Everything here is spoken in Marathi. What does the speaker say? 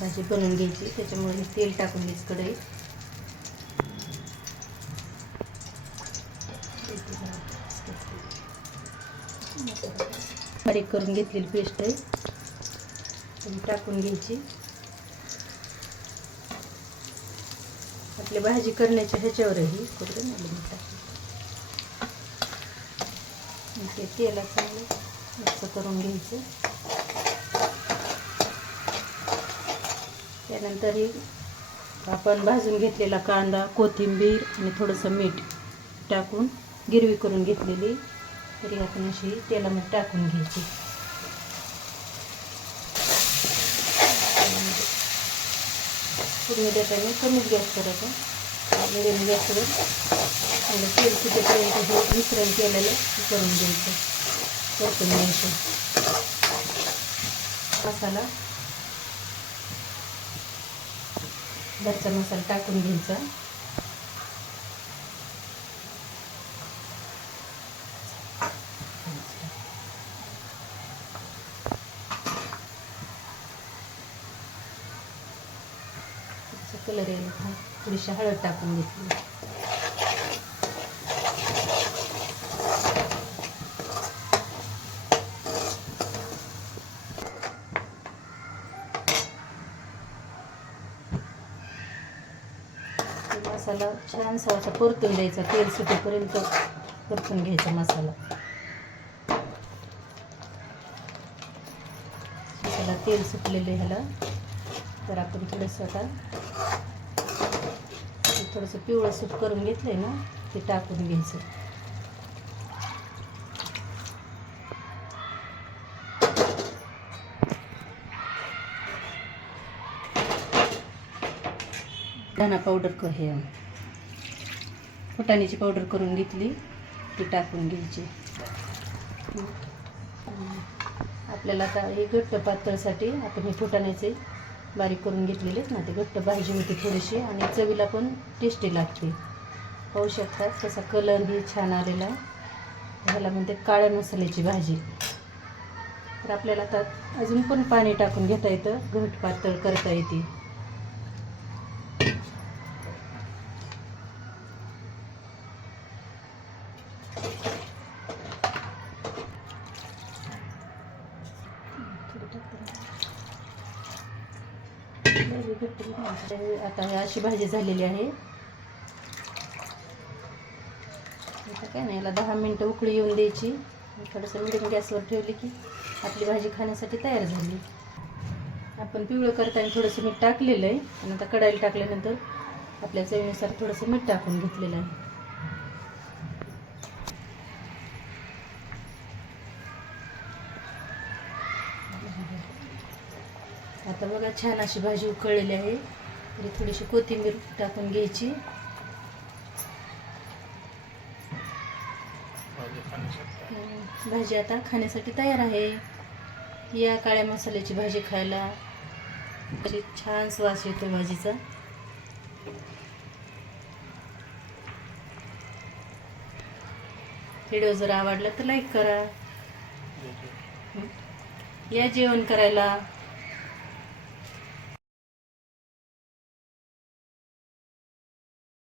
भाजी बनवून घ्यायची. त्याच्यामुळे तेल टाकून घ्यायचं कढईत. बारीक करून घेतलेली पेस्ट आहे ती टाकून घ्यायची. आपली भाजी करण्याच्या ह्याच्यावरही कुठे ते तेला चांगलं मिक्स करून घ्यायचं. त्यानंतर ही आपण भाजून घेतलेला कांदा, कोथिंबीर आणि थोडंसं मीठ टाकून गिरवी करून घेतलेली तरी आपण अशी तेलामध्ये टाकून घ्यायची. पूर्ण देताना कमीच गॅस करायचा. मिडियम गॅसवर आणि तेल सुटेपर्यंत हे मिश्रण केलेलं करून घ्यायचं. परतून घ्यायचं. मसाला घरचा मसाला टाकून घ्यायचा. कलर यायला थोडीशी हळद टाकून घेतली. मसाला छानसा असा परतून द्यायचा. तेल सुटेपर्यंत परतून घ्यायचा मसाला. मसाला तेल सुटलेलं ह्याला तर आपण थोडंसं आता थोडंसं पिवळं सूप करून घेतलंय ना ते टाकून घ्यायचं. धना पावडर हे फुटाण्याची पावडर करून घेतली ती टाकून घ्यायची. आपल्याला आता हे घट्ट पातळसाठी आपण हे फुटाण्याचे बारीक करून घेतलेले ना ते घट्ट भाजी होती थोडीशी आणि चवीला पण टेस्टी लागते. पाहू शकता तसा कलरही छान आलेला आहे. ह्याला म्हणते काळ्या मसाल्याची भाजी. तर आपल्याला आता अजून पण पाणी टाकून घेता येतं. घट पातळ करता येते. आता अशी भाजी झालेली आहे. आता काय नाही याला 10 मिनटं उकळी येऊन द्यायची. थोडंसं मिडियम गॅसवर ठेवली की आपली भाजी खाण्यासाठी तयार झाली. आपण पिवळं करताना थोडंसं मीठ टाकलेलं आहे आणि आता कढईला टाकल्यानंतर आपल्या चवीनुसार थोडंसं मीठ टाकून घेतलेलं आहे. आता बघा छान अशी भाजी उकळलेली आहे. तरी थोडीशी कोथिंबीर टाकून घ्यायची. भाजी आता खाण्यासाठी तयार आहे. या काळ्या मसाल्याची भाजी खायला तरी छान वास येतो भाजीचा. व्हिडिओ जर आवडला तर लाईक करा. या जेवण करायला.